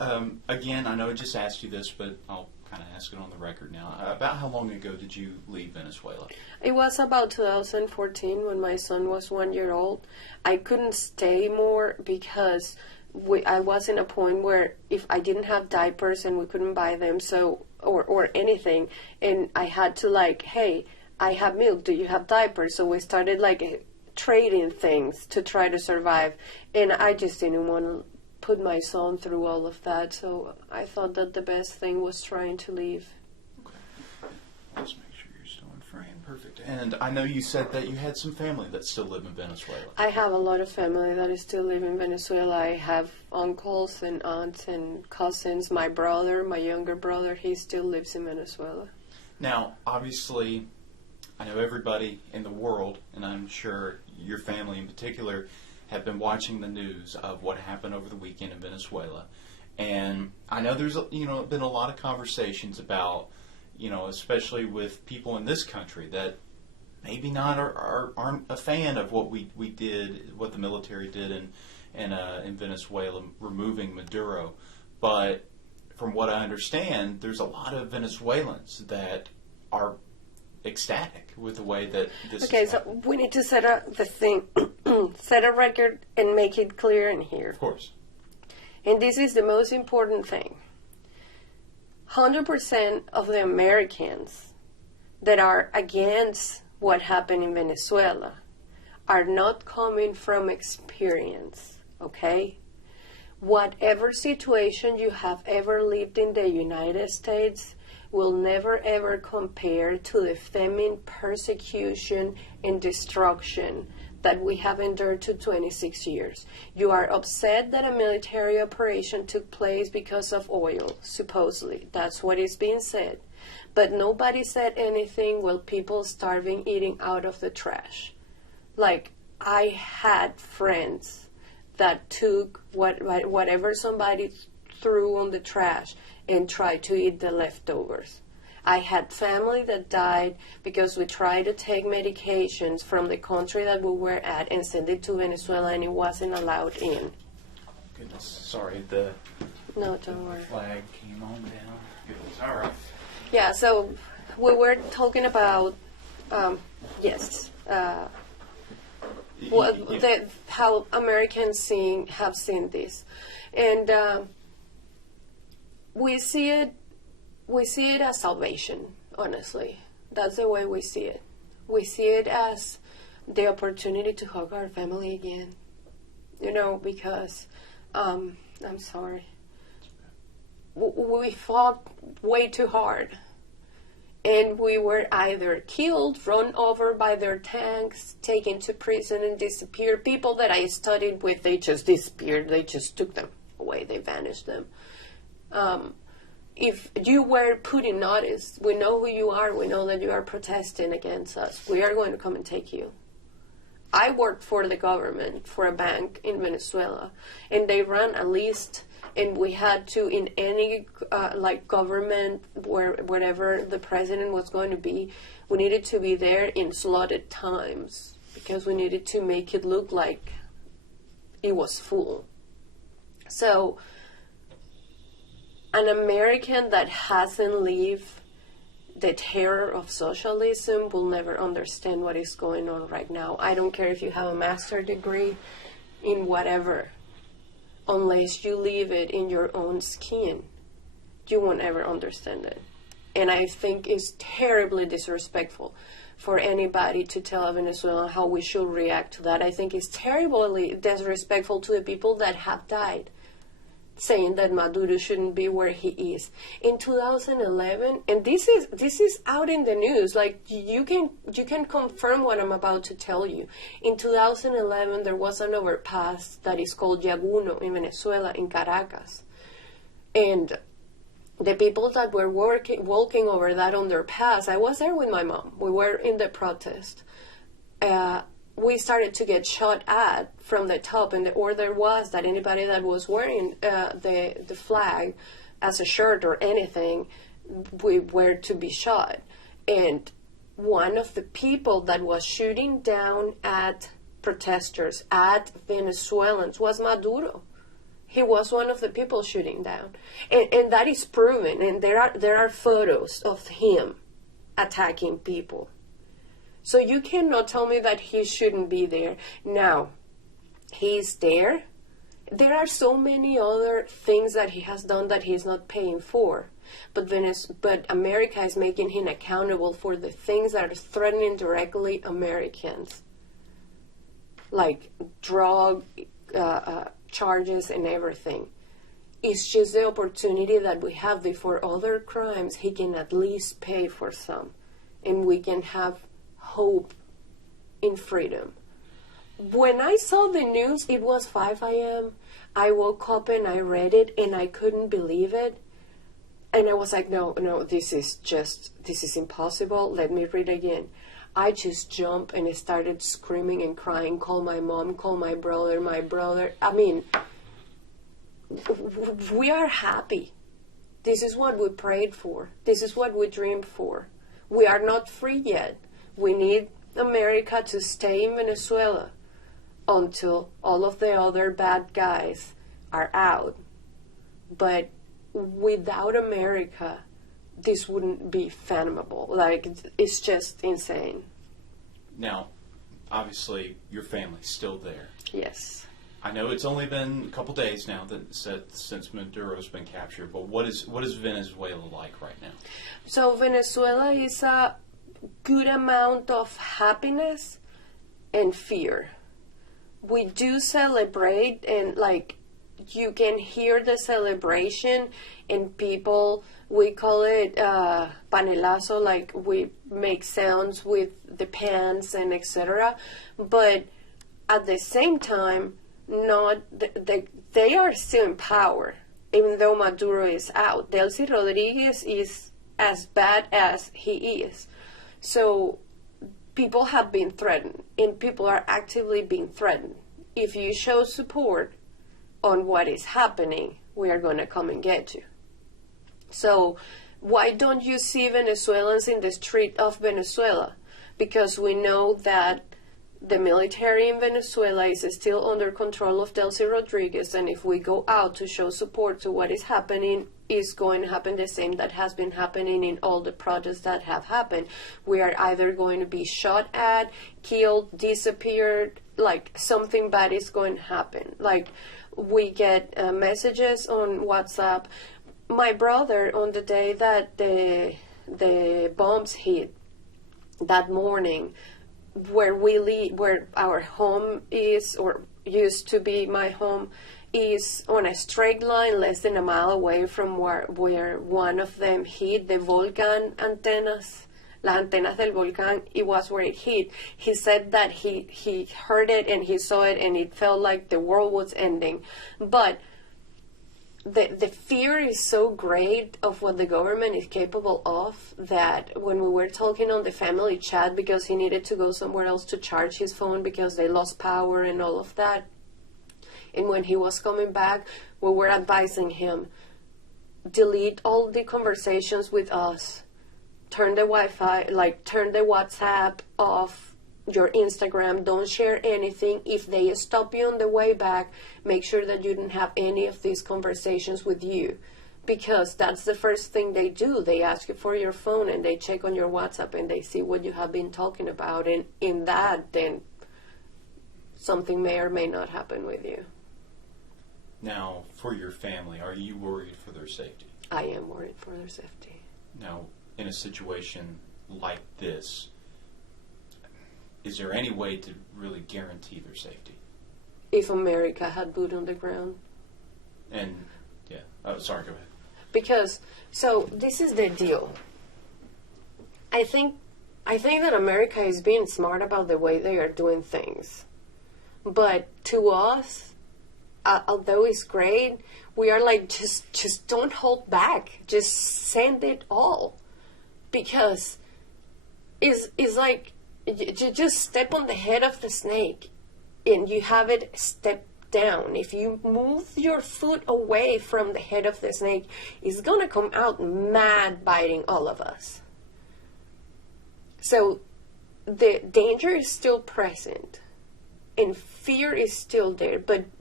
Again, I know I just asked you this, but I'll kind of ask it on the record now. About how long ago did you leave Venezuela? It was about 2014 when my son was 1 year old. I couldn't stay more because I was in a point where if I didn't have diapers and we couldn't buy them, or anything, and I had to like, hey, I have milk, do you have diapers? So we started like trading things to try to survive, and I just didn't want to put my son through all of that, so I thought that the best thing was trying to leave. Okay. Let's make sure you're still in frame. Perfect. And I know you said that you had some family that still live in Venezuela. I have a lot of family that is still live in Venezuela. I have uncles and aunts and cousins. My brother, my younger brother, he still lives in Venezuela. Now, obviously, I know everybody in the world, and I'm sure your family in particular, have been watching the news of what happened over the weekend in Venezuela. And I know there's been a lot of conversations about, especially with people in this country that maybe not aren't a fan of what we did, what the military did in Venezuela, removing Maduro. But from what I understand, there's a lot of Venezuelans that are ecstatic with the way that this Okay, so we need to set a record and make it clear in here. Of course. And this is the most important thing. 100% of the Americans that are against what happened in Venezuela are not coming from experience, okay? Whatever situation you have ever lived in the United States will never ever compare to the famine, persecution, and destruction that we have endured to 26 years. You are upset that a military operation took place because of oil, supposedly. That's what is being said. But nobody said anything while people starving, eating out of the trash. Like, I had friends that took whatever somebody threw on the trash and tried to eat the leftovers. I had family that died because we tried to take medications from the country that we were at and send it to Venezuela, and it wasn't allowed in. Goodness, sorry, No, don't worry. flag came on down. Goodness, all right. Yeah, so we were talking about, how Americans have seen this. And we see it as salvation, honestly. That's the way we see it. We see it as the opportunity to hug our family again. Because, I'm sorry. We fought way too hard. And we were either killed, run over by their tanks, taken to prison and disappeared. People that I studied with, they just disappeared. They just took them away. They vanished them. If you were put in notice, we know who you are. We know that you are protesting against us. We are going to come and take you. I worked for the government, for a bank in Venezuela, and they ran a list, and we had to, in any government, wherever the president was going to be, we needed to be there in slotted times because we needed to make it look like it was full. So an American that hasn't lived the terror of socialism will never understand what is going on right now. I don't care if you have a master's degree in whatever. Unless you live it in your own skin, you won't ever understand it. And I think it's terribly disrespectful for anybody to tell a Venezuelan how we should react to that. I think it's terribly disrespectful to the people that have died, saying that Maduro shouldn't be where he is. In 2011, and this is out in the news, like you can confirm what I'm about to tell you. In 2011, there was an overpass that is called Yaguno in Venezuela, in Caracas. And the people that were walking over that underpass, I was there with my mom. We were in the protest. We started to get shot at from the top, and the order was that anybody that was wearing the flag as a shirt or anything, we were to be shot. And one of the people that was shooting down at protesters, at Venezuelans, was Maduro. He was one of the people shooting down. And that is proven. And there are photos of him attacking people. So you cannot tell me that he shouldn't be there. Now, he's there. There are so many other things that he has done that he's not paying for. But America is making him accountable for the things that are threatening directly Americans. Like drug charges and everything. It's just the opportunity that we have before other crimes. He can at least pay for some, and we can have hope in freedom. When I saw the news, it was 5 a.m. I woke up and I read it, and I couldn't believe it. And I was like, no, this is impossible. Let me read again. I just jumped and I started screaming and crying, call my mom, call my brother. I mean, we are happy. This is what we prayed for. This is what we dreamed for. We are not free yet. We need America to stay in Venezuela until all of the other bad guys are out. But without America, this wouldn't be fathomable. Like, it's just insane. Now, obviously, your family's still there. Yes. I know it's only been a couple days now since Maduro's been captured, but what is Venezuela like right now? So Venezuela is a good amount of happiness and fear. We do celebrate, and like you can hear the celebration, and people, we call it panelazo, like we make sounds with the pans and etc. But at the same time, they are still in power, even though Maduro is out. Delcy Rodriguez is as bad as he is. So people have been threatened, and people are actively being threatened. If you show support on what is happening, we are going to come and get you. So why don't you see Venezuelans in the street of Venezuela? Because we know that the military in Venezuela is still under control of Delcy Rodriguez, and if we go out to show support to what is happening, is going to happen the same that has been happening in all the protests that have happened. We are either going to be shot at, killed, disappeared, like something bad is going to happen. Like we get messages on WhatsApp. My brother, on the day that the bombs hit, that morning, where we live, where our home is, or used to be my home, is on a straight line less than a mile away from where one of them hit, the volcan antennas, las antenas del volcán. It was where it hit. He said that he heard it and he saw it and it felt like the world was ending. But the fear is so great of what the government is capable of that when we were talking on the family chat, because he needed to go somewhere else to charge his phone because they lost power and all of that, and when he was coming back, we were advising him, delete all the conversations with us, turn the Wi-Fi, like turn the WhatsApp off, your Instagram, don't share anything. If they stop you on the way back, make sure that you don't have any of these conversations with you, because that's the first thing they do. They ask you for your phone and they check on your WhatsApp and they see what you have been talking about, and in that, then something may or may not happen with you. Now, for your family, are you worried for their safety? I am worried for their safety. Now, in a situation like this, is there any way to really guarantee their safety? If America had boot on the ground. And, yeah. Oh, sorry, go ahead. Because, so, this is the deal. I think that America is being smart about the way they are doing things. But to us, although it's great, we are like, just don't hold back. Just send it all. Because it's like, you just step on the head of the snake and you have it step down. If you move your foot away from the head of the snake, it's going to come out mad, biting all of us. So the danger is still present and fear is still there, but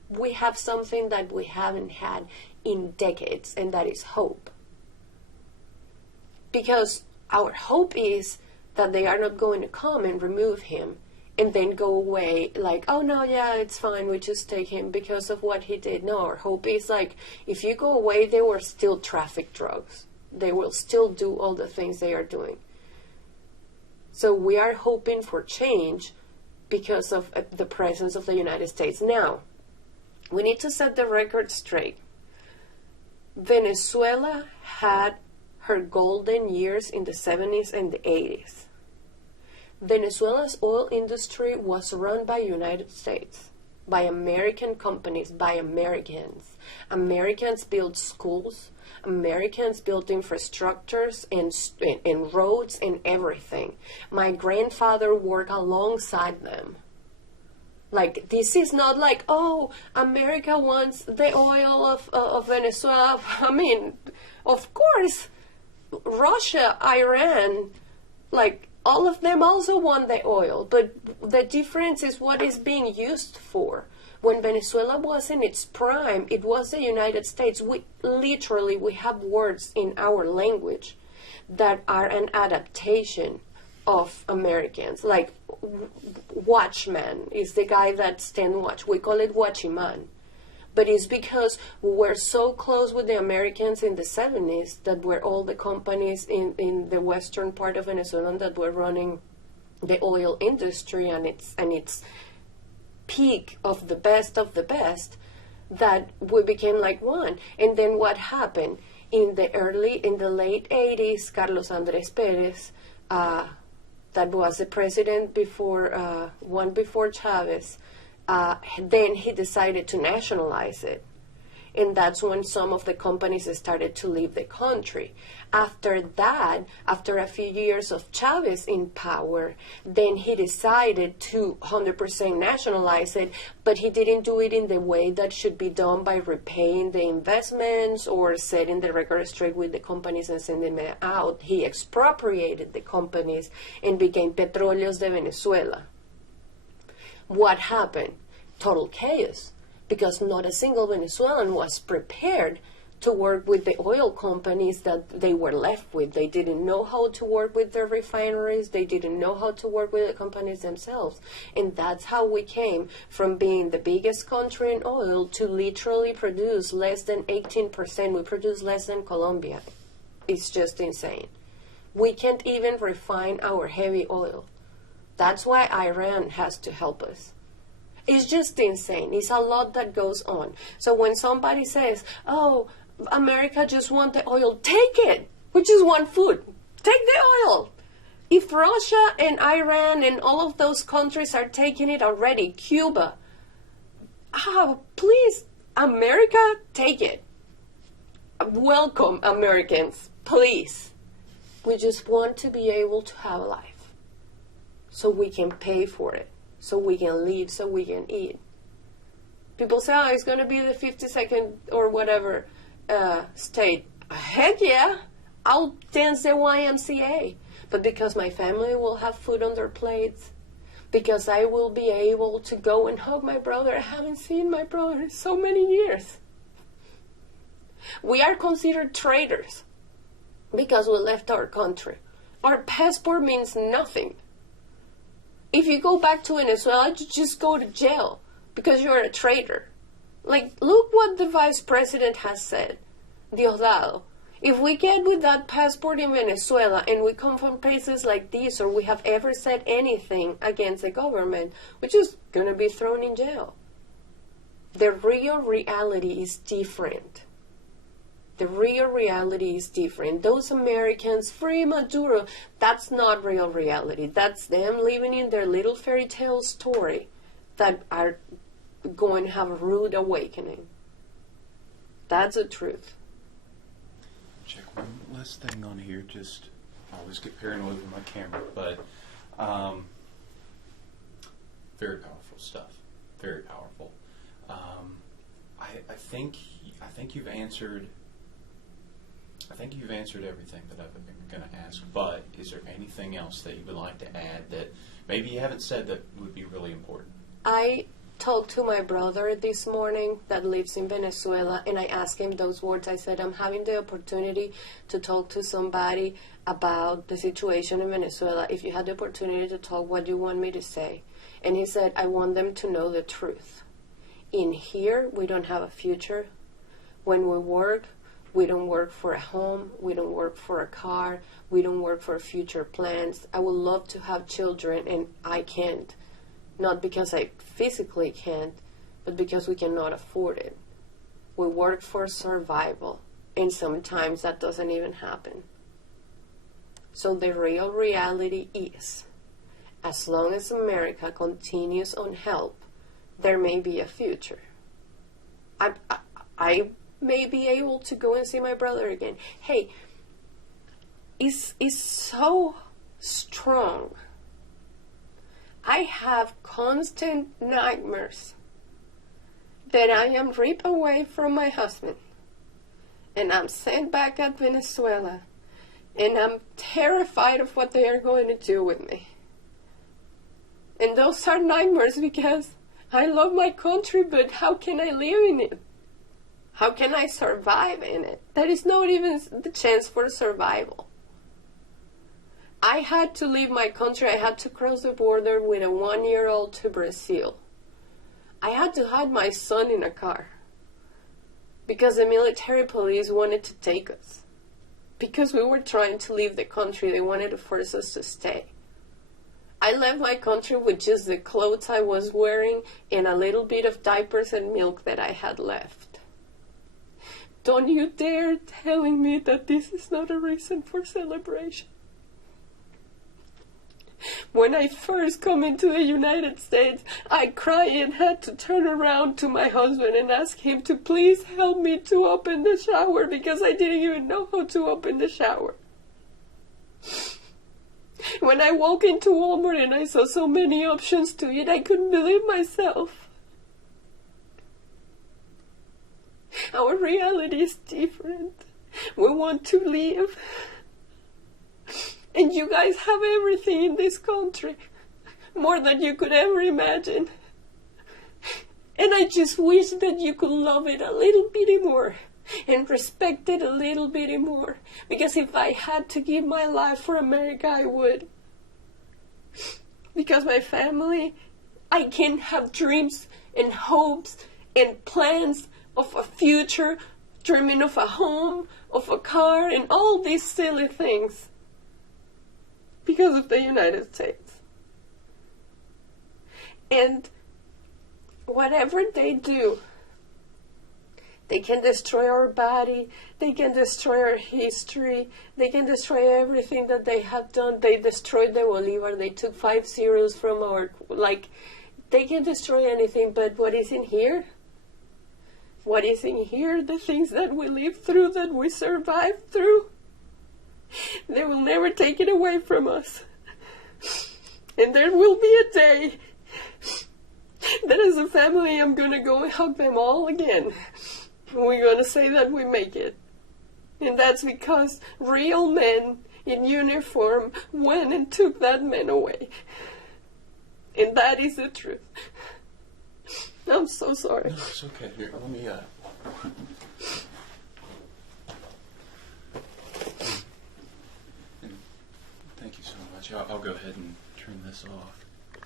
we have something that we haven't had in decades, and that is hope. Because our hope is that they are not going to come and remove him and then go away like, oh no, yeah, it's fine, we just take him because of what he did. No, our hope is like, if you go away, they will still traffic drugs. They will still do all the things they are doing. So we are hoping for change because of the presence of the United States. Now, we need to set the record straight. Venezuela had her golden years in the 70s and the 80s. Venezuela's oil industry was run by United States, by American companies, by Americans. Americans built schools, Americans built infrastructures and roads and everything. My grandfather worked alongside them. Like, this is not like, oh, America wants the oil of Venezuela. I mean, of course, Russia, Iran, like, all of them also want the oil, but the difference is what is being used for. When Venezuela was in its prime, it was the United States. We have words in our language that are an adaptation of Americans. Like, watchman is the guy that stand watch. We call it watchman. But it's because we were so close with the Americans in the 70s that were all the companies in the western part of Venezuela that were running the oil industry and its peak of the best that we became like one. And then what happened? In the late 80s, Carlos Andrés Pérez, that was the president before Chavez, then he decided to nationalize it. And that's when some of the companies started to leave the country. After that, after a few years of Chavez in power, then he decided to 100% nationalize it, but he didn't do it in the way that should be done by repaying the investments or setting the record straight with the companies and sending them out. He expropriated the companies and became Petróleos de Venezuela. What happened? Total chaos, because not a single Venezuelan was prepared to work with the oil companies that they were left with. They didn't know how to work with their refineries. They didn't know how to work with the companies themselves. And that's how we came from being the biggest country in oil to literally produce less than 18%. We produce less than Colombia. It's just insane. We can't even refine our heavy oil. That's why Iran has to help us. It's just insane. It's a lot that goes on. So when somebody says, oh, America just wants the oil, take it. We just want food. Take the oil. If Russia and Iran and all of those countries are taking it already, Cuba, please, America, take it. Welcome, Americans, please. We just want to be able to have a life so we can pay for it, so we can live, so we can eat. People say, oh, it's going to be the 52nd or whatever state. Heck yeah, I'll dance the YMCA. But because my family will have food on their plates, because I will be able to go and hug my brother. I haven't seen my brother in so many years. We are considered traitors because we left our country. Our passport means nothing. If you go back to Venezuela, you just go to jail because you're a traitor. Like, look what the vice president has said, Diosdado. If we get with that passport in Venezuela and we come from places like this, or we have ever said anything against the government, we're just going to be thrown in jail. The real reality is different. The real reality is different. Those Americans, free Maduro, that's not real reality. That's them living in their little fairy tale story that are going to have a rude awakening. That's the truth. Check one last thing on here. Just, I always get paranoid with my camera, but very powerful stuff. Very powerful. I think you've answered. I think you've answered everything that I've been going to ask. But is there anything else that you would like to add that maybe you haven't said that would be really important? I talked to my brother this morning that lives in Venezuela, and I asked him those words. I said, I'm having the opportunity to talk to somebody about the situation in Venezuela. If you had the opportunity to talk, what do you want me to say? And he said, I want them to know the truth. In here, we don't have a future. When we work, we don't work for a home. We don't work for a car. We don't work for future plans. I would love to have children, and I can't. Not because I physically can't, but because we cannot afford it. We work for survival, and sometimes that doesn't even happen. So the real reality is, as long as America continues on help, there may be a future. I may be able to go and see my brother again. Hey, it's so strong. I have constant nightmares that I am ripped away from my husband and I'm sent back at Venezuela, and I'm terrified of what they are going to do with me. And those are nightmares because I love my country, but how can I live in it? How can I survive in it? There is not even the chance for survival. I had to leave my country. I had to cross the border with a 1-year-old to Brazil. I had to hide my son in a car because the military police wanted to take us. Because we were trying to leave the country, they wanted to force us to stay. I left my country with just the clothes I was wearing and a little bit of diapers and milk that I had left. Don't you dare telling me that this is not a reason for celebration. When I first come into the United States, I cried and had to turn around to my husband and ask him to please help me to open the shower because I didn't even know how to open the shower. When I walked into Walmart and I saw so many options to eat, I couldn't believe myself. Our reality is different. We want to live. And you guys have everything in this country, more than you could ever imagine. And I just wish that you could love it a little bit more and respect it a little bit more. Because if I had to give my life for America, I would. Because my family, I can have dreams and hopes and plans of a future, dreaming of a home, of a car, and all these silly things. Because of the United States. And whatever they do, they can destroy our body, they can destroy our history, they can destroy everything that they have done. They destroyed the Bolivar, they took 5 zeros from our, they can destroy anything, but what is in here? What is in here? The things that we lived through, that we survived through. They will never take it away from us. And there will be a day that as a family I'm going to go and hug them all again. We're going to say that we make it. And that's because real men in uniform went and took that man away. And that is the truth. I'm so sorry. No, it's okay. Here, let me, Thank you so much. I'll go ahead and turn this off.